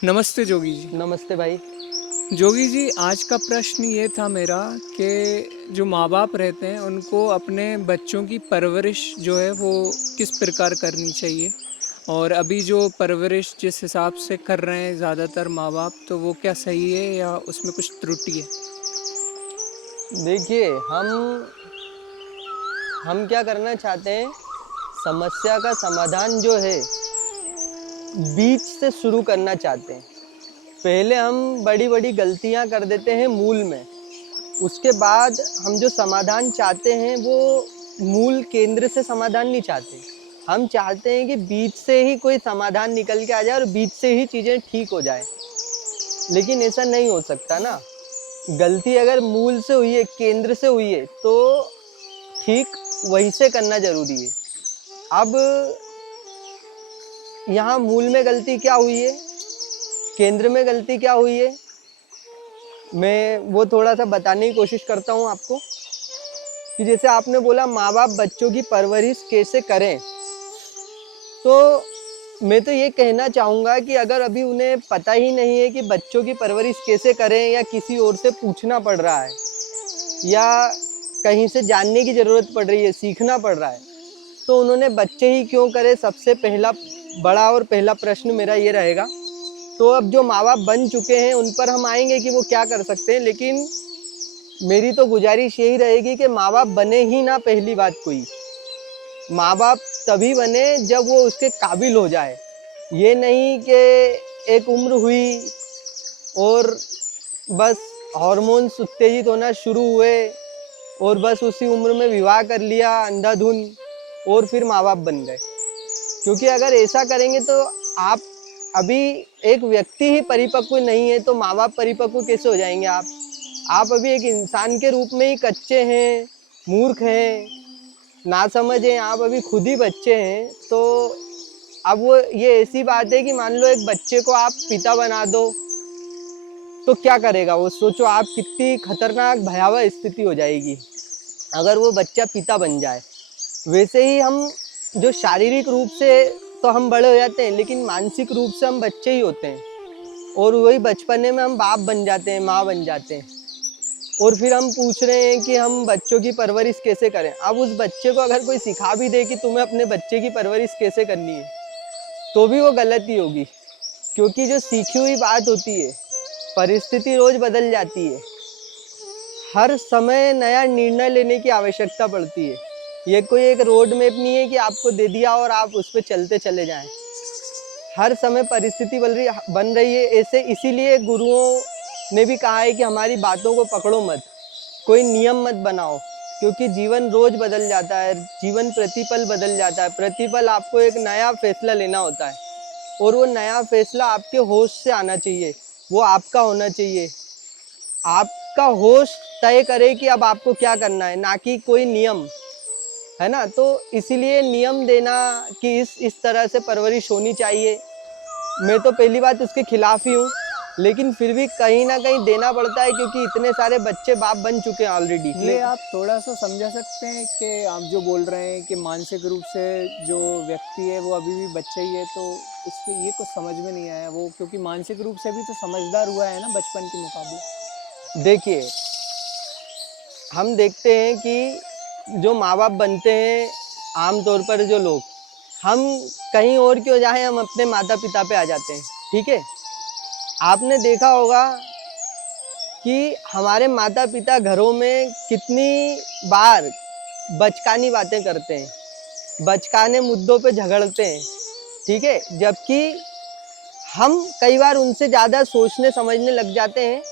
नमस्ते जोगी जी। नमस्ते भाई। जोगी जी, आज का प्रश्न ये था मेरा कि जो माँ-बाप रहते हैं उनको अपने बच्चों की परवरिश जो है वो किस प्रकार करनी चाहिए? और अभी जो परवरिश जिस हिसाब से कर रहे हैं ज़्यादातर माँ-बाप, तो वो क्या सही है या उसमें कुछ त्रुटि है? देखिए, हम क्या करना चाहते हैं, समस्या का समाधान जो है, बीच से शुरू करना चाहते हैं। पहले हम बड़ी-बड़ी गलतियाँ कर देते हैं मूल में, उसके बाद हम जो समाधान चाहते हैं, वो मूल केंद्र से समाधान नहीं चाहते। हम चाहते हैं कि बीच से ही कोई समाधान निकल के आ जाए और बीच से ही चीज़ें ठीक हो जाएँ। लेकिन ऐसा नहीं हो सकता ना। गलती अगर मूल से हुई है, केंद्र से हुई है, तो ठीक वहीं से करना ज़रूरी है। अब यहाँ मूल में गलती क्या हुई है, केंद्र में गलती क्या हुई है, मैं वो थोड़ा-सा बताने की कोशिश करता हूँ आपको कि जैसे आपने बोला माँ-बाप बच्चों की परवरिश कैसे करें, तो मैं तो ये कहना चाहूँगा कि अगर अभी उन्हें पता ही नहीं है कि बच्चों की परवरिश कैसे करें या किसी और से पूछना पड़ रहा है या कहीं से जानने की ज़रूरत पड़ रही है, सीखना पड़ रहा है, तो उन्होंने बच्चे ही क्यों करें, सबसे पहला बड़ा और पहला प्रश्न मेरा ये रहेगा। तो अब जो माँ-बाप बन चुके हैं उन पर हम आएँगे कि वो क्या कर सकते हैं, लेकिन मेरी तो गुज़ारिश यही रहेगी कि माँ-बाप बने ही ना पहली बात कोई। माँ-बाप तभी बने जब वो उसके काबिल हो जाए। ये नहीं कि एक उम्र हुई और बस हार्मोन्स उत्तेजित होना शुरू हुए और बस उसी उम्र में विवाह कर लिया अंधाधुंध और फिर माँ-बाप बन गए। क्योंकि अगर ऐसा करेंगे तो आप अभी एक व्यक्ति ही परिपक्व नहीं है, तो माँ-बाप परिपक्व कैसे हो जाएँगे आप? आप अभी एक इंसान के रूप में ही कच्चे हैं, मूर्ख हैं, नासमझ हैं, आप अभी खुद ही बच्चे हैं। तो अब वो ये ऐसी बात है कि मान लो एक बच्चे को आप पिता बना दो, तो क्या करेगा वो? सोचो आप, कितनी खतरनाक भयावह स्थिति हो जाएगी, अगर वो बच्चा पिता बन जाए। वैसे ही हम जो शारीरिक रूप से तो हम बड़े हो जाते हैं, लेकिन मानसिक रूप से हम बच्चे ही होते हैं और वही बचपने में हम बाप बन जाते हैं, माँ बन जाते हैं और फिर हम पूछ रहे हैं कि हम बच्चों की परवरिश कैसे करें। अब उस बच्चे को अगर कोई सिखा भी दे कि तुम्हें अपने बच्चे की परवरिश कैसे करनी है, तो भी वो गलत ही होगी, क्योंकि जो सीखी हुई बात होती है, परिस्थिति रोज़ बदल जाती है। हर समय नया निर्णय लेने की आवश्यकता पड़ती है। ये कोई एक रोड मैप नहीं है कि आपको दे दिया और आप उस पे चलते चले जाएँ। हर समय परिस्थिति बन रही है, ऐसे इसीलिए गुरुओं ने भी कहा है कि हमारी बातों को पकड़ो मत, कोई नियम मत बनाओ, क्योंकि जीवन रोज़ बदल जाता है, जीवन प्रतिपल बदल जाता है। प्रतिपल आपको एक नया फैसला लेना होता है और वो नया फैसला आपके होश से आना चाहिए, वो आपका होना चाहिए। आपका होश तय करे कि अब आपको क्या करना है, ना कि कोई नियम, है ना? तो इसीलिए नियम देना कि इस तरह से परवरिश होनी चाहिए, मैं तो पहली बात उसके खिलाफ ही हूँ, लेकिन फिर भी कहीं न कहीं देना पड़ता है, क्योंकि इतने सारे बच्चे बाप बन चुके हैं ऑलरेडी। ये आप थोड़ा-सा समझा सकते हैं कि आप जो बोल रहे हैं कि मानसिक रूप से जो व्यक्ति है वो अभी भी बच्चा ही है, तो इसलिए ये कुछ समझ में नहीं आया वो, क्योंकि मानसिक रूप से भी तो समझदार हुआ है ना बचपन के मुकाबले। देखिए, हम देखते हैं कि जो माँ-बाप बनते हैं, आम तौर पर जो लोग, हम कहीं और क्यों जाएँ, हम अपने माता-पिता पे आ जाते हैं, ठीक है? आपने देखा होगा कि हमारे माता-पिता घरों में कितनी बार बचकानी बातें करते हैं, बचकाने मुद्दों पे झगड़ते हैं, ठीक है? जबकि हम कई बार उनसे ज़्यादा सोचने समझने लग जाते हैं।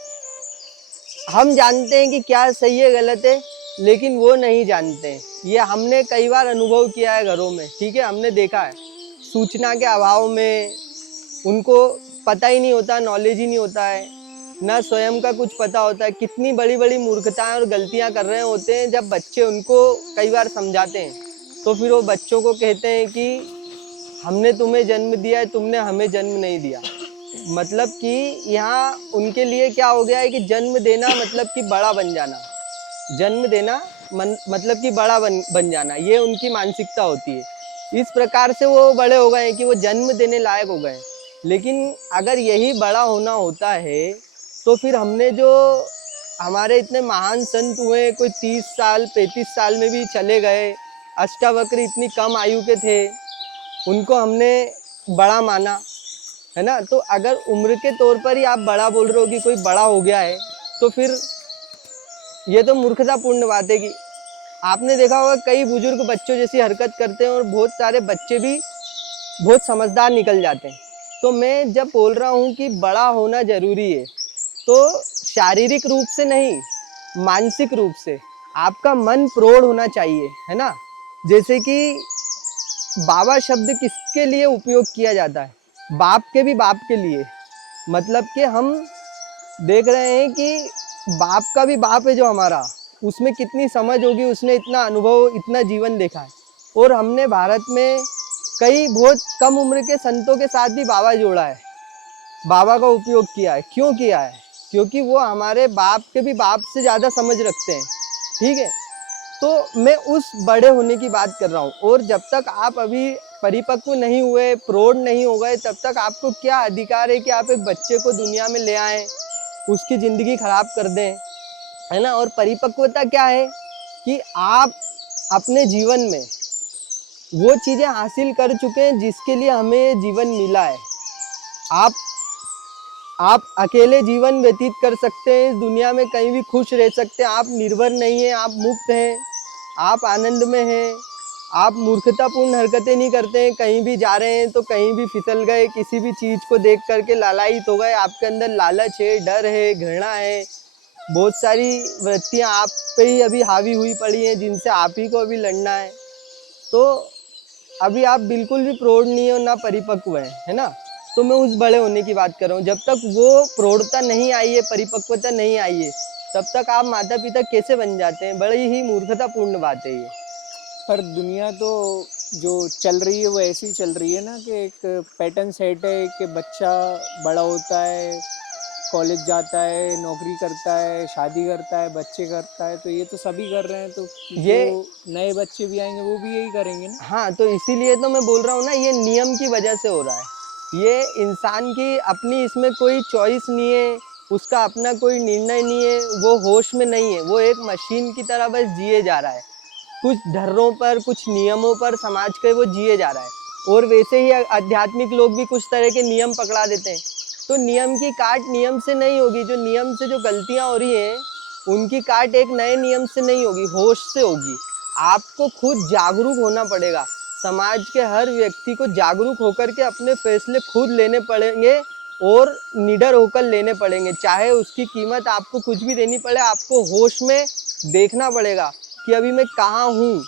हम जानते हैं कि क्या सही है, गलत है, लेकिन वो नहीं जानते हैं। ये हमने कई बार अनुभव किया है घरों में, ठीक है? हमने देखा है, सूचना के अभाव में उनको पता ही नहीं होता, नॉलेज ही नहीं होता है, ना स्वयं का कुछ पता होता है। कितनी बड़ी-बड़ी मूर्खताएँ और गलतियाँ कर रहे होते हैं, जब बच्चे उनको कई बार समझाते हैं, तो फिर वो बच्चों को कहते हैं कि हमने तुम्हें जन्म दिया है, तुमने हमें जन्म नहीं दिया। मतलब कि यहाँ उनके लिए क्या हो गया है कि जन्म देना मतलब कि बड़ा बन जाना। जन्म देना मतलब कि बड़ा बन जाना, ये उनकी मानसिकता होती है। इस प्रकार से वो बड़े हो गए हैं कि वो जन्म देने लायक हो गए हैं। लेकिन अगर यही बड़ा होना होता है तो फिर हमने जो हमारे इतने महान संत हुए, कोई 30 साल 35 साल में भी चले गए, अष्टावक्र इतनी कम आयु के थे, उनको हमने बड़ा माना, है ना। तो अगर उम्र के तौर पर ही आप बड़ा बोल रहे हो कि कोई बड़ा हो गया है, तो फिर ये तो मूर्खतापूर्ण बात है। कि आपने देखा होगा कई बुजुर्ग बच्चों जैसी हरकत करते हैं और बहुत सारे बच्चे भी बहुत समझदार निकल जाते हैं। तो मैं जब बोल रहा हूँ कि बड़ा होना जरूरी है, तो शारीरिक रूप से नहीं, मानसिक रूप से आपका मन प्रौढ़ होना चाहिए, है ना। जैसे कि बाबा शब्द किसके लिए उपयोग किया जाता है? बाप के भी बाप के लिए। मतलब कि हम देख रहे हैं कि बाप का भी बाप है जो हमारा, उसमें कितनी समझ होगी, उसने इतना अनुभव, इतना जीवन देखा है। और हमने भारत में कई बहुत कम उम्र के संतों के साथ भी बाबा जोड़ा है, बाबा का उपयोग किया है। क्यों किया है? क्योंकि वो हमारे बाप के भी बाप से ज़्यादा समझ रखते हैं, ठीक है। तो मैं उस बड़े होने की बात कर रहा हूँ। और जब तक आप अभी परिपक्व नहीं हुए, प्रौढ़ नहीं हो गए, तब तक आपको क्या अधिकार है कि आप एक बच्चे को दुनिया में ले आएं, उसकी ज़िंदगी खराब कर दें, है ना। और परिपक्वता क्या है कि आप अपने जीवन में वो चीज़ें हासिल कर चुके हैं जिसके लिए हमें जीवन मिला है। आप आप अकेले जीवन व्यतीत कर सकते हैं इस दुनिया में, कहीं भी खुश रह सकते हैं। आप निर्भर नहीं हैं, आप मुक्त हैं, आप आनंद में हैं, आप मूर्खतापूर्ण हरकतें नहीं करते हैं। कहीं भी जा रहे हैं तो कहीं भी फिसल गए, किसी भी चीज़ को देख करके लालायित हो गए, आपके अंदर लालच है, डर है, घृणा है, बहुत सारी वृत्तियां आप पे ही अभी हावी हुई पड़ी हैं जिनसे आप ही को अभी लड़ना है। तो अभी आप बिल्कुल भी प्रौढ़ नहीं हो, ना परिपक्व है ना। तो मैं उस बड़े होने की बात कर रहा हूँ। जब तक वो प्रौढ़ता नहीं आई है, परिपक्वता नहीं आई है, तब तक आप माता पिता कैसे बन जाते हैं? बड़ी ही मूर्खतापूर्ण बात है ये। पर दुनिया तो जो चल रही है वो ऐसी चल रही है ना कि एक पैटर्न सेट है कि बच्चा बड़ा होता है, कॉलेज जाता है, नौकरी करता है, शादी करता है, बच्चे करता है। तो ये तो सभी कर रहे हैं, तो जो ये नए बच्चे भी आएंगे वो भी यही करेंगे ना। हाँ, तो इसीलिए तो मैं बोल रहा हूँ ना, ये नियम की वजह से हो रहा है। ये इंसान की अपनी इसमें कोई चॉइस नहीं है, उसका अपना कोई निर्णय नहीं है, वो होश में नहीं है, वो एक मशीन की तरह बस जिए जा रहा है। कुछ ढर्रों पर, कुछ नियमों पर समाज के वो जिए जा रहा है। और वैसे ही आध्यात्मिक लोग भी कुछ तरह के नियम पकड़ा देते हैं। तो नियम की काट नियम से नहीं होगी, जो नियम से जो गलतियां हो रही हैं उनकी काट एक नए नियम से नहीं होगी, होश से होगी। आपको खुद जागरूक होना पड़ेगा। समाज के हर व्यक्ति को जागरूक होकर के अपने फैसले खुद लेने पड़ेंगे और निडर होकर लेने पड़ेंगे, चाहे उसकी कीमत आपको कुछ भी देनी पड़े। आपको होश में देखना पड़ेगा कि अभी मैं कहाँ हूँ,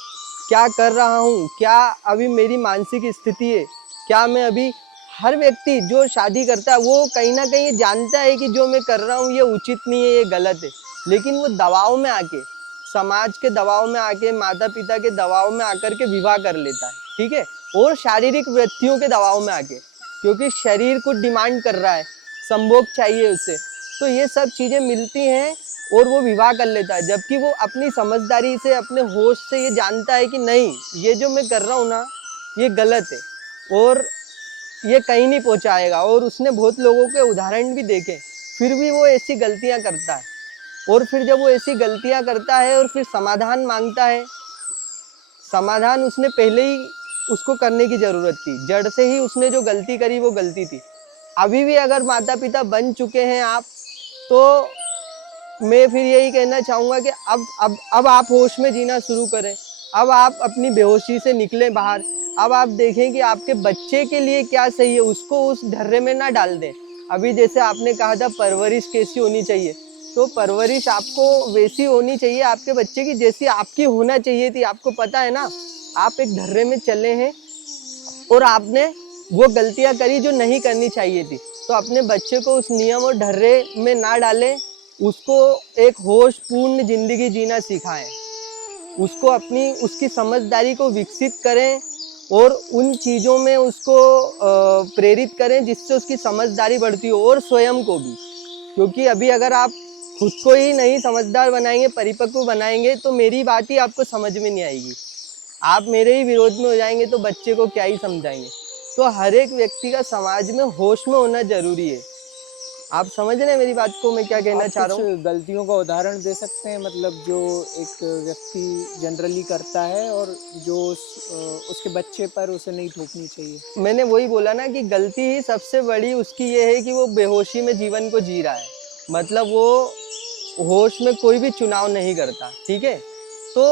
क्या कर रहा हूँ, क्या अभी मेरी मानसिक स्थिति है, क्या मैं अभी। हर व्यक्ति जो शादी करता है वो कहीं ना कहीं जानता है कि जो मैं कर रहा हूँ ये उचित नहीं है, ये गलत है, लेकिन वो दबाव में आके, समाज के दबाव में आके, माता पिता के दबाव में आकर के विवाह कर लेता है, ठीक है। और शारीरिक वृत्तियों के दबाव में आके, क्योंकि शरीर कुछ डिमांड कर रहा है, संभोग चाहिए उसे, तो ये सब चीज़ें मिलती हैं और वो विवाह कर लेता है। जबकि वो अपनी समझदारी से, अपने होश से ये जानता है कि नहीं, ये जो मैं कर रहा हूँ ना ये गलत है और ये कहीं नहीं पहुँचाएगा। और उसने बहुत लोगों के उदाहरण भी देखे, फिर भी वो ऐसी गलतियाँ करता है। और फिर जब वो ऐसी गलतियाँ करता है और फिर समाधान मांगता है, समाधान उसने पहले ही उसको करने की ज़रूरत थी। जड़ से ही उसने जो गलती करी वो गलती थी। अभी भी अगर माता पिता बन चुके हैं आप, तो मैं फिर यही कहना चाहूँगा कि अब आप होश में जीना शुरू करें। अब आप अपनी बेहोशी से निकलें बाहर। अब आप देखें कि आपके बच्चे के लिए क्या सही है, उसको उस ढर्रे में ना डाल दें। अभी जैसे आपने कहा था परवरिश कैसी होनी चाहिए, तो परवरिश आपको वैसी होनी चाहिए आपके बच्चे की जैसी आपकी होना चाहिए थी। आपको पता है ना, आप एक ढर्रे में चले हैं और आपने वो गलतियां करी जो नहीं करनी चाहिए थी। तो अपने बच्चे को उस नियम और ढर्रे में ना डालें, उसको एक होश पूर्ण जिंदगी जीना सिखाएं, उसको अपनी उसकी समझदारी को विकसित करें और उन चीज़ों में उसको प्रेरित करें जिससे उसकी समझदारी बढ़ती हो, और स्वयं को भी। क्योंकि अभी अगर आप खुद को ही नहीं समझदार बनाएंगे, परिपक्व बनाएंगे, तो मेरी बात ही आपको समझ में नहीं आएगी। आप मेरे ही विरोध में हो जाएंगे तो बच्चे को क्या ही समझाएंगे। तो हर एक व्यक्ति का समाज में होश में होना जरूरी है। आप समझ रहे हैं मेरी बात को, मैं क्या कहना आप चाह रहा कुछ हूँ? गलतियों का उदाहरण दे सकते हैं, मतलब जो एक व्यक्ति जनरली करता है और जो उसके बच्चे पर उसे नहीं थोपनी चाहिए? मैंने वही बोला ना कि गलती ही सबसे बड़ी उसकी ये है कि वो बेहोशी में जीवन को जी रहा है, मतलब वो होश में कोई भी चुनाव नहीं करता। ठीक है, तो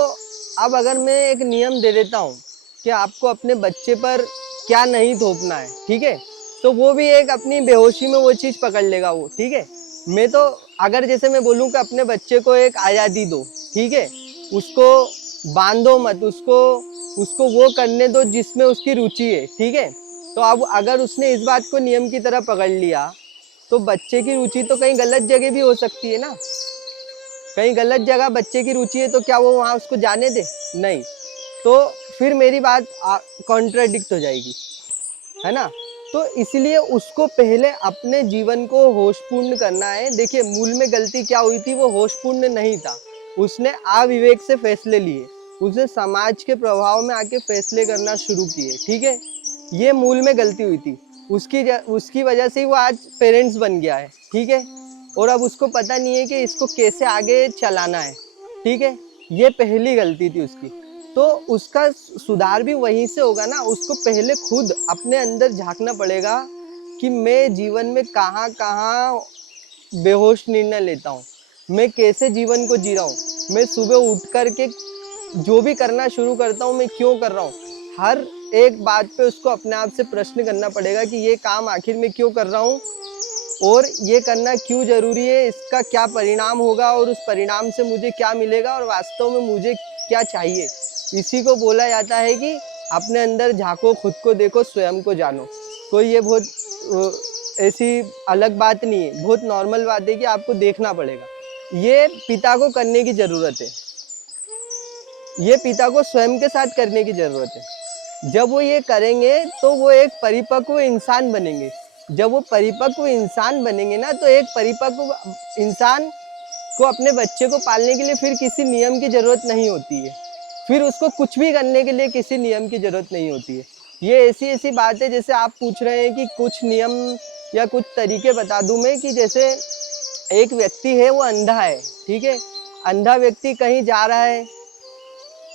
अब अगर मैं एक नियम दे देता हूँ कि आपको अपने बच्चे पर क्या नहीं थोपना है, ठीक है, तो वो भी एक अपनी बेहोशी में वो चीज़ पकड़ लेगा वो। ठीक है, मैं तो अगर जैसे मैं बोलूँ कि अपने बच्चे को एक आज़ादी दो, ठीक है, उसको बांधो मत, उसको उसको वो करने दो जिसमें उसकी रुचि है। ठीक है, तो अब अगर उसने इस बात को नियम की तरह पकड़ लिया तो बच्चे की रुचि तो कहीं गलत जगह भी हो सकती है ना। कहीं गलत जगह बच्चे की रुचि है तो क्या वो वहाँ उसको जाने दे? नहीं। तो फिर मेरी बात कॉन्ट्राडिक्ट हो जाएगी, है ना। तो इसलिए उसको पहले अपने जीवन को होशपूर्ण करना है। देखिए मूल में गलती क्या हुई थी, वो होशपूर्ण नहीं था, उसने अविवेक से फैसले लिए, उसने समाज के प्रभाव में आके फैसले करना शुरू किए। ठीक है, ये मूल में गलती हुई थी। उसकी वजह से ही वो आज पेरेंट्स बन गया है। ठीक है, और अब उसको पता नहीं है कि इसको कैसे आगे चलाना है। ठीक है, ये पहली गलती थी उसकी। तो उसका सुधार भी वहीं से होगा ना। उसको पहले खुद अपने अंदर झांकना पड़ेगा कि मैं जीवन में कहाँ कहाँ बेहोश निर्णय लेता हूँ, मैं कैसे जीवन को जी रहा हूँ, मैं सुबह उठ कर के जो भी करना शुरू करता हूँ मैं क्यों कर रहा हूँ। हर एक बात पे उसको अपने आप से प्रश्न करना पड़ेगा कि ये काम आखिर में क्यों कर रहा हूँ और ये करना क्यों जरूरी है, इसका क्या परिणाम होगा और उस परिणाम से मुझे क्या मिलेगा और वास्तव में मुझे क्या चाहिए। इसी को बोला जाता है कि अपने अंदर झांको, खुद को देखो, स्वयं को जानो। कोई ये बहुत ऐसी अलग बात नहीं है, बहुत नॉर्मल बात है कि आपको देखना पड़ेगा। ये पिता को करने की जरूरत है, ये पिता को स्वयं के साथ करने की जरूरत है। जब वो ये करेंगे तो वो एक परिपक्व इंसान बनेंगे। जब वो परिपक्व इंसान बनेंगे ना, तो एक परिपक्व इंसान को अपने बच्चे को पालने के लिए फिर किसी नियम की जरूरत नहीं होती है, फिर उसको कुछ भी करने के लिए किसी नियम की जरूरत नहीं होती है। ये ऐसी ऐसी बात है, जैसे आप पूछ रहे हैं कि कुछ नियम या कुछ तरीके बता दूं मैं, कि जैसे एक व्यक्ति है वो अंधा है, ठीक है, अंधा व्यक्ति कहीं जा रहा है,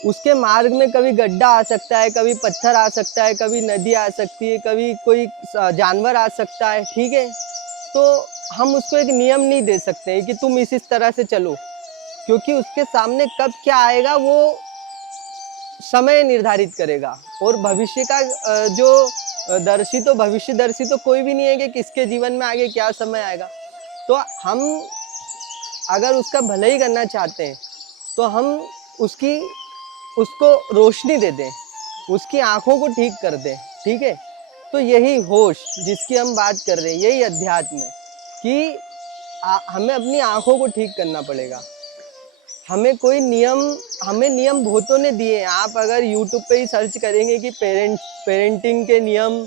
उसके मार्ग में कभी गड्ढा आ सकता है, कभी पत्थर आ सकता है, कभी नदी आ सकती है, कभी कोई जानवर आ सकता है। ठीक है, तो हम उसको एक नियम नहीं दे सकते कि तुम इस तरह से चलो, क्योंकि उसके सामने कब क्या आएगा वो समय निर्धारित करेगा। और भविष्य का भविष्यदर्शी तो कोई भी नहीं है कि किसके जीवन में आगे क्या समय आएगा। तो हम अगर उसका भला ही करना चाहते हैं तो हम उसकी उसको रोशनी दे दें, उसकी आंखों को ठीक कर दें। ठीक है, तो यही होश जिसकी हम बात कर रहे हैं, यही अध्यात्म है कि हमें अपनी आंखों को ठीक करना पड़ेगा। हमें नियम बहुतों ने दिए हैं। आप अगर यूट्यूब पे ही सर्च करेंगे कि पेरेंटिंग के नियम,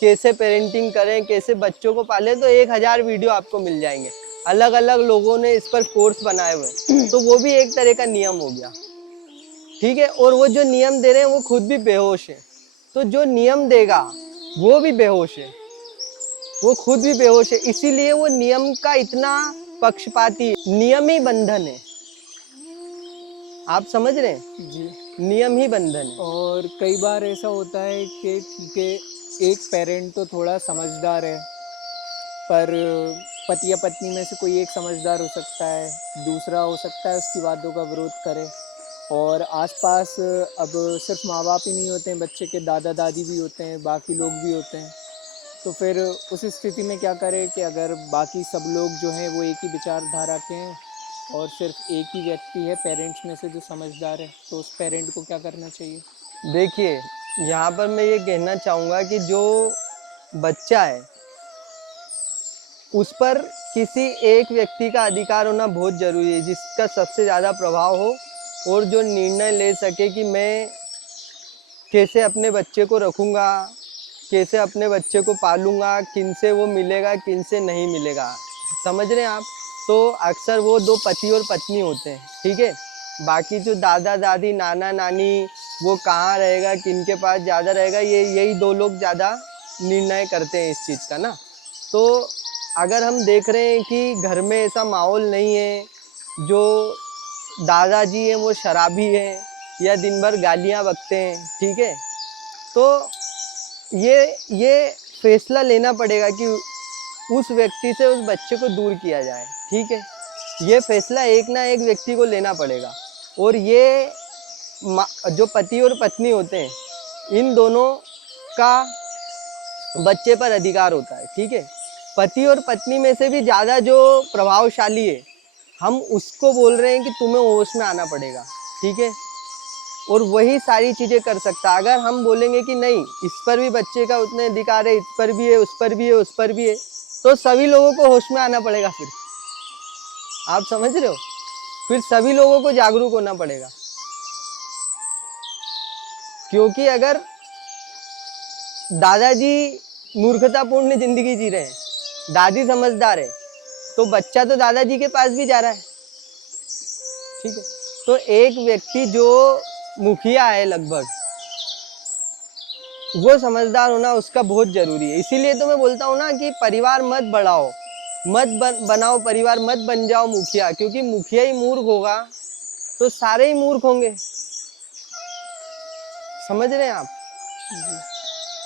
कैसे पेरेंटिंग करें, कैसे बच्चों को पालें, तो 1000 वीडियो आपको मिल जाएंगे। अलग अलग लोगों ने इस पर कोर्स बनाए हुए, तो वो भी एक तरह का नियम हो गया। ठीक है, और वो जो नियम दे रहे हैं वो खुद भी बेहोश है, तो जो नियम देगा वो भी बेहोश है, वो खुद भी बेहोश है। इसीलिए वो नियम का इतना पक्षपाती, नियम ही बंधन है। आप समझ रहे हैं, जी। नियम ही बंधन है। और कई बार ऐसा होता है कि ठीक है, एक पेरेंट तो थोड़ा समझदार है, पर पति या पत्नी में से कोई एक समझदार हो सकता है, दूसरा हो सकता है उसकी बातों का विरोध करे। और आसपास अब सिर्फ माँ बाप ही नहीं होते हैं, बच्चे के दादा दादी भी होते हैं, बाकी लोग भी होते हैं। तो फिर उस स्थिति में क्या करें कि अगर बाकी सब लोग जो हैं वो एक ही विचारधारा के हैं और सिर्फ एक ही व्यक्ति है पेरेंट्स में से जो समझदार है, तो उस पेरेंट को क्या करना चाहिए? देखिए, यहाँ पर मैं ये कहना चाहूँगा कि जो बच्चा है उस पर किसी एक व्यक्ति का अधिकार होना बहुत ज़रूरी है, जिसका सबसे ज़्यादा प्रभाव हो और जो निर्णय ले सके कि मैं कैसे अपने बच्चे को रखूँगा, कैसे अपने बच्चे को पालूँगा, किन से वो मिलेगा, किन से नहीं मिलेगा। समझ रहे हैं आप? तो अक्सर वो 2 पति और पत्नी होते हैं, ठीक है? बाकी जो दादा दादी, नाना नानी, वो कहाँ रहेगा, किन के पास ज़्यादा रहेगा, ये यही 2 लोग ज़्यादा निर्णय करते हैं इस चीज़ का ना। तो अगर हम देख रहे हैं कि घर में ऐसा माहौल नहीं है, जो दादाजी हैं वो शराबी हैं या दिन भर गालियाँ बकते हैं, ठीक है, तो ये फैसला लेना पड़ेगा कि उस व्यक्ति से उस बच्चे को दूर किया जाए, ठीक है। ये फैसला एक ना एक व्यक्ति को लेना पड़ेगा, और ये जो पति और पत्नी होते हैं, इन दोनों का बच्चे पर अधिकार होता है, ठीक है। पति और पत्नी में से भी ज़्यादा जो प्रभावशाली है, हम उसको बोल रहे हैं कि तुम्हें होश में आना पड़ेगा, ठीक है, और वही सारी चीज़ें कर सकता है। अगर हम बोलेंगे कि नहीं, इस पर भी बच्चे का उतने अधिकार है, इस पर भी है, उस पर भी है, उस पर भी है, तो सभी लोगों को होश में आना पड़ेगा। फिर आप समझ रहे हो, फिर सभी लोगों को जागरूक होना पड़ेगा। क्योंकि अगर दादाजी मूर्खतापूर्ण जिंदगी जी रहे हैं, दादी समझदार है, तो बच्चा तो दादाजी के पास भी जा रहा है, ठीक है। तो एक व्यक्ति जो मुखिया है लगभग, वो समझदार होना उसका बहुत जरूरी है। इसीलिए तो मैं बोलता हूँ ना कि परिवार मत बढ़ाओ, बनाओ परिवार, मत बन जाओ मुखिया, क्योंकि मुखिया ही मूर्ख होगा तो सारे ही मूर्ख होंगे। समझ रहे हैं आप?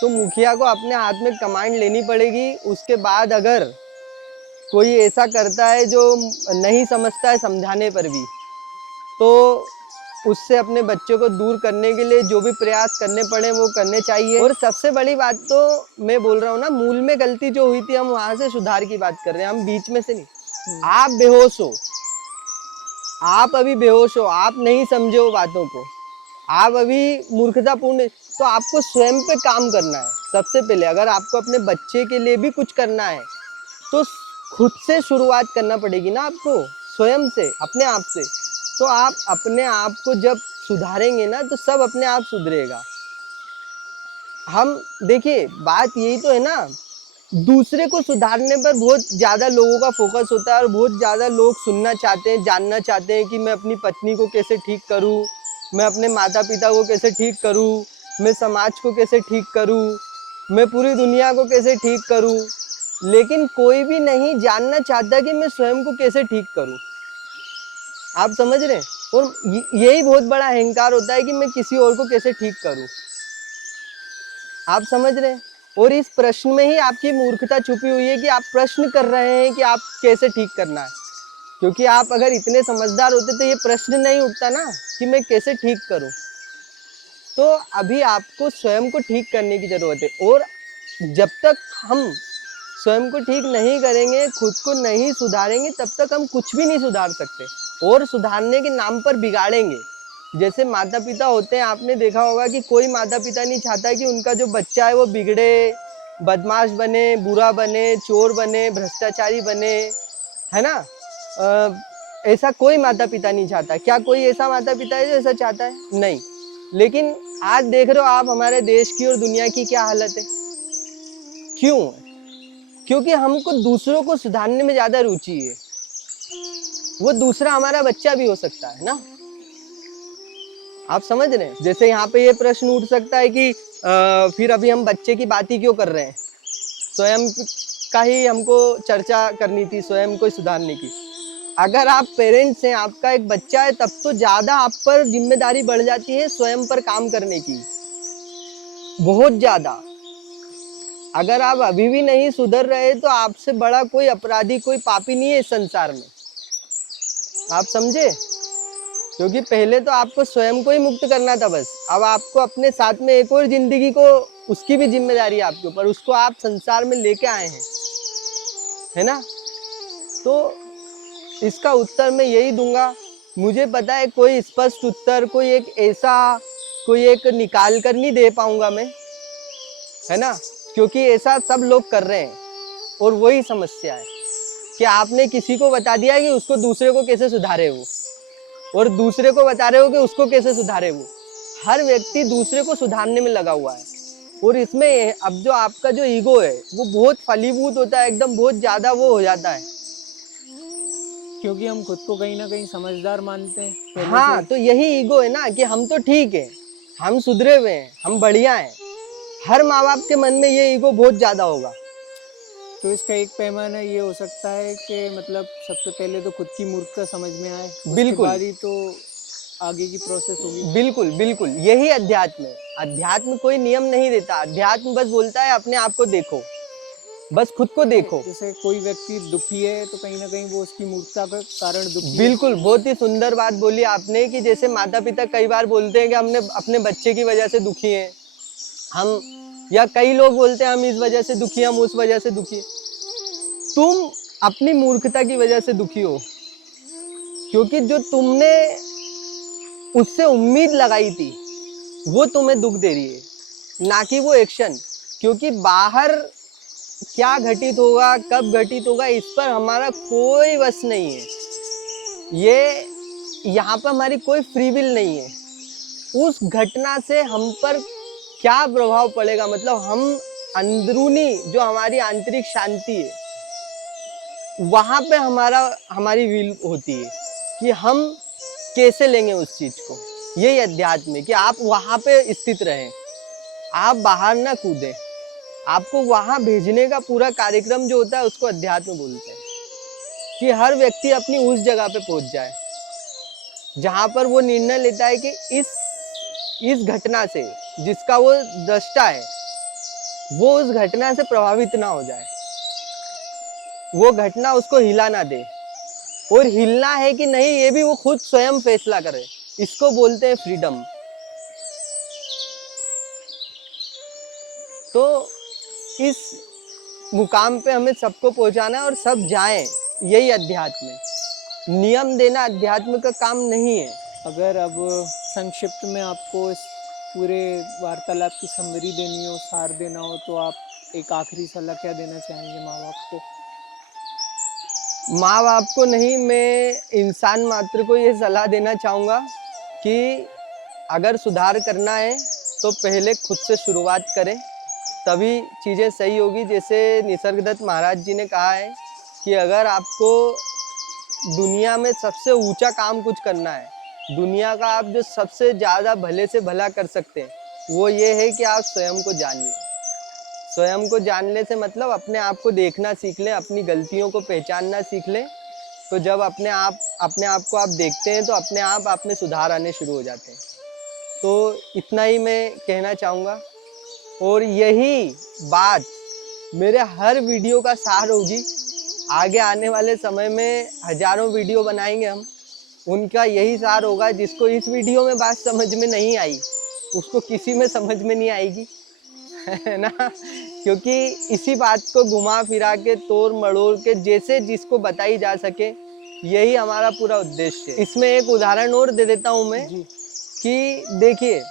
तो मुखिया को अपने हाथ में कमांड लेनी पड़ेगी। उसके बाद अगर कोई ऐसा करता है जो नहीं समझता है समझाने पर भी, तो उससे अपने बच्चों को दूर करने के लिए जो भी प्रयास करने पड़े वो करने चाहिए। और सबसे बड़ी बात तो मैं बोल रहा हूँ ना, मूल में गलती जो हुई थी हम वहां से सुधार की बात कर रहे हैं, हम बीच में से नहीं। आप बेहोश हो, आप अभी बेहोश हो, आप नहीं समझे हो बातों को, आप अभी मूर्खतापूर्ण, तो आपको स्वयं पे काम करना है सबसे पहले। अगर आपको अपने बच्चे के लिए भी कुछ करना है तो खुद से शुरुआत करना पड़ेगी ना आपको, स्वयं से, अपने आप से। तो आप अपने आप को जब सुधारेंगे ना, तो सब अपने आप सुधरेगा। हम देखिए, बात यही तो है ना, दूसरे को सुधारने पर बहुत ज़्यादा लोगों का फोकस होता है, और बहुत ज़्यादा लोग सुनना चाहते हैं, जानना चाहते हैं कि मैं अपनी पत्नी को कैसे ठीक करूं, मैं अपने माता पिता को कैसे ठीक करूं, मैं समाज को कैसे ठीक करूं, मैं पूरी दुनिया को कैसे ठीक करूं। लेकिन कोई भी नहीं जानना चाहता कि मैं स्वयं को कैसे ठीक करूं। आप समझ रहे हैं? और यही बहुत बड़ा अहंकार होता है कि मैं किसी और को कैसे ठीक करूं। आप समझ रहे हैं? और इस प्रश्न में ही आपकी मूर्खता छुपी हुई है कि आप प्रश्न कर रहे हैं कि आप कैसे ठीक करना है। क्योंकि आप अगर इतने समझदार होते तो ये प्रश्न नहीं उठता ना कि मैं कैसे ठीक करूं। तो अभी आपको स्वयं को ठीक करने की जरूरत है, और जब तक हम स्वयं को ठीक नहीं करेंगे, खुद को नहीं सुधारेंगे, तब तक हम कुछ भी नहीं सुधार सकते, और सुधारने के नाम पर बिगाड़ेंगे। जैसे माता पिता होते हैं, आपने देखा होगा कि कोई माता पिता नहीं चाहता कि उनका जो बच्चा है वो बिगड़े, बदमाश बने, बुरा बने, चोर बने, भ्रष्टाचारी बने, है ना। ऐसा कोई माता पिता नहीं चाहता। क्या कोई ऐसा माता पिता है जो ऐसा चाहता है? नहीं। लेकिन आज देख रहे हो आप हमारे देश की और दुनिया की क्या हालत है। क्यों? क्योंकि हमको दूसरों को सुधारने में ज्यादा रुचि है। वो दूसरा हमारा बच्चा भी हो सकता है ना। आप समझ रहे हैं? जैसे यहाँ पे ये प्रश्न उठ सकता है कि फिर अभी हम बच्चे की बात ही क्यों कर रहे हैं, स्वयं का ही हमको चर्चा करनी थी, स्वयं को सुधारने की। अगर आप पेरेंट्स हैं, आपका एक बच्चा है, तब तो ज्यादा आप पर जिम्मेदारी बढ़ जाती है स्वयं पर काम करने की, बहुत ज्यादा। अगर आप अभी भी नहीं सुधर रहे तो आपसे बड़ा कोई अपराधी, कोई पापी नहीं है इस संसार में। आप समझे? क्योंकि पहले तो आपको स्वयं को ही मुक्त करना था बस। अब आपको अपने साथ में एक और जिंदगी को, उसकी भी जिम्मेदारी है आपके ऊपर, उसको आप संसार में लेके आए हैं, है ना। तो इसका उत्तर मैं यही दूंगा। मुझे पता है कोई स्पष्ट उत्तर, कोई एक निकाल कर नहीं दे पाऊंगा मैं, है ना, क्योंकि ऐसा सब लोग कर रहे हैं। और वही समस्या है कि आपने किसी को बता दिया कि उसको दूसरे को कैसे सुधारे वो, और दूसरे को बता रहे हो कि उसको कैसे सुधारे वो। हर व्यक्ति दूसरे को सुधारने में लगा हुआ है, और इसमें अब जो आपका जो ईगो है वो बहुत फलीभूत होता है, एकदम बहुत ज्यादा वो हो जाता है। क्योंकि हम खुद को कहीं ना कहीं समझदार मानते हैं पहले हाँ, से। तो यही ईगो है ना कि हम तो ठीक है, हम सुधरे हुए हैं, हम बढ़िया हैं, हर माँ बाप के मन में ये ईगो बहुत ज्यादा होगा। तो इसका एक पैमाना ये हो सकता है कि मतलब सबसे पहले तो खुद की मूर्खता समझ में आए, उसके बिल्कुल। बाद ही तो आगे की प्रोसेस होगी। बिल्कुल बिल्कुल, यही अध्यात्म है। अध्यात्म कोई नियम नहीं देता, अध्यात्म बस बोलता है अपने आप को देखो, बस खुद को देखो। जैसे कोई व्यक्ति दुखी है तो कहीं ना कहीं वो उसकी मूर्खता के कारण दुखी है। बिल्कुल, बहुत ही सुंदर बात बोली आपने कि जैसे माता पिता कई बार बोलते हैं कि हमने अपने बच्चे की वजह से दुखी हैं हम, या कई लोग बोलते हैं हम इस वजह से दुखी हैं, हम उस वजह से दुखी हैं। तुम अपनी मूर्खता की वजह से दुखी हो, क्योंकि जो तुमने उससे उम्मीद लगाई थी वो तुम्हें दुख दे रही है, ना कि वो एक्शन। क्योंकि बाहर क्या घटित होगा, कब घटित होगा, इस पर हमारा कोई वश नहीं है। ये यहाँ पर हमारी कोई फ्री विल नहीं है। उस घटना से हम पर क्या प्रभाव पड़ेगा, मतलब हम अंदरूनी जो हमारी आंतरिक शांति है वहां पे हमारी विल होती है कि हम कैसे लेंगे उस चीज को। यही अध्यात्म है कि आप वहां पे स्थित रहें, आप बाहर ना कूदें। आपको वहां भेजने का पूरा कार्यक्रम जो होता है उसको अध्यात्म बोलते हैं, कि हर व्यक्ति अपनी उस जगह पे पहुंच जाए जहां पर वो निर्णय लेता है कि इस घटना से जिसका वो दृष्टा है वो उस घटना से प्रभावित ना हो जाए, वो घटना उसको हिला ना दे। और हिलना है कि नहीं ये भी वो खुद स्वयं फैसला करे। इसको बोलते हैं फ्रीडम। तो इस मुकाम पे हमें सबको पहुंचाना है और सब जाएं, यही अध्यात्म है। नियम देना अध्यात्म का काम नहीं है। अगर अब संक्षिप्त में आपको इस पूरे वार्तालाप की समरी देनी हो, सार देना हो, तो आप एक आखिरी सलाह क्या देना चाहेंगे माँ बाप को? माँ बाप को नहीं, मैं इंसान मात्र को ये सलाह देना चाहूँगा कि अगर सुधार करना है तो पहले खुद से शुरुआत करें, तभी चीज़ें सही होगी। जैसे निसर्गदत्त महाराज जी ने कहा है कि अगर आपको दुनिया में सबसे ऊंचा काम कुछ करना है, दुनिया का आप जो सबसे ज़्यादा भले से भला कर सकते हैं, वो ये है कि आप स्वयं को जान लें। स्वयं को जानने से मतलब अपने आप को देखना सीख लें, अपनी गलतियों को पहचानना सीख लें। तो जब अपने आप को आप देखते हैं तो अपने आप में सुधार आने शुरू हो जाते हैं। तो इतना ही मैं कहना चाहूँगा, और यही बात मेरे हर वीडियो का सार होगी। आगे आने वाले समय में हजारों वीडियो बनाएंगे हम, उनका यही सार होगा। जिसको इस वीडियो में बात समझ में नहीं आई उसको किसी में समझ में नहीं आएगी, है ना। क्योंकि इसी बात को घुमा फिरा के तोड़ मड़ोड़ के जैसे जिसको बताई जा सके, यही हमारा पूरा उद्देश्य है। इसमें एक उदाहरण और दे देता हूँ मैं कि देखिए,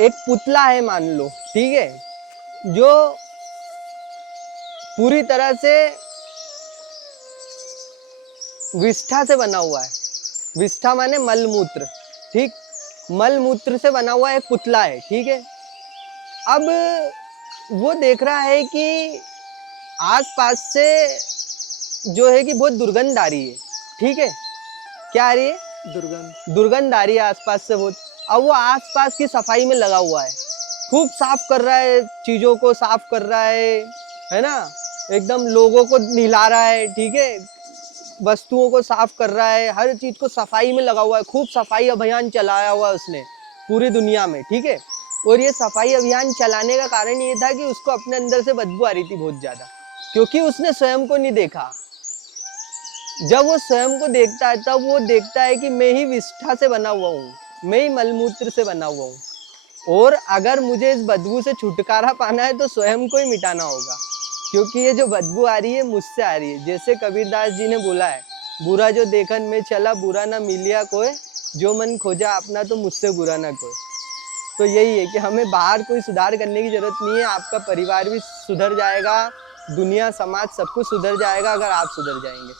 एक पुतला है मान लो, ठीक है, जो पूरी तरह से विष्ठा से बना हुआ है। विष्ठा माने मलमूत्र, ठीक, मलमूत्र से बना हुआ एक पुतला है, ठीक है। अब वो देख रहा है कि आसपास से जो है कि बहुत दुर्गंध आ रही है, ठीक है। क्या आ रही है? दुर्गंध आ रही है आसपास से बहुत। अब वो आसपास की सफाई में लगा हुआ है, खूब साफ कर रहा है, चीजों को साफ कर रहा है ना, एकदम लोगों को नहला रहा है, ठीक है, वस्तुओं को साफ कर रहा है, हर चीज को सफाई में लगा हुआ है। खूब सफाई अभियान चलाया हुआ उसने पूरी दुनिया में, ठीक है। और ये सफाई अभियान चलाने का कारण ये था कि उसको अपने अंदर से बदबू आ रही थी बहुत ज्यादा, क्योंकि उसने स्वयं को नहीं देखा। जब वो स्वयं को देखता है तब वो देखता है कि मैं ही विष्ठा से बना हुआ हूँ, मैं ही मलमूत्र से बना हुआ हूँ, और अगर मुझे इस बदबू से छुटकारा पाना है तो स्वयं को ही मिटाना होगा, क्योंकि ये जो बदबू आ रही है मुझसे आ रही है। जैसे कबीरदास जी ने बोला है, बुरा जो देखन में चला बुरा ना मिलिया कोई, जो मन खोजा अपना तो मुझसे बुरा ना कोई। तो यही है कि हमें बाहर कोई सुधार करने की जरूरत नहीं है। आपका परिवार भी सुधर जाएगा, दुनिया समाज सब कुछ सुधर जाएगा अगर आप सुधर जाएंगे।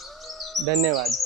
धन्यवाद।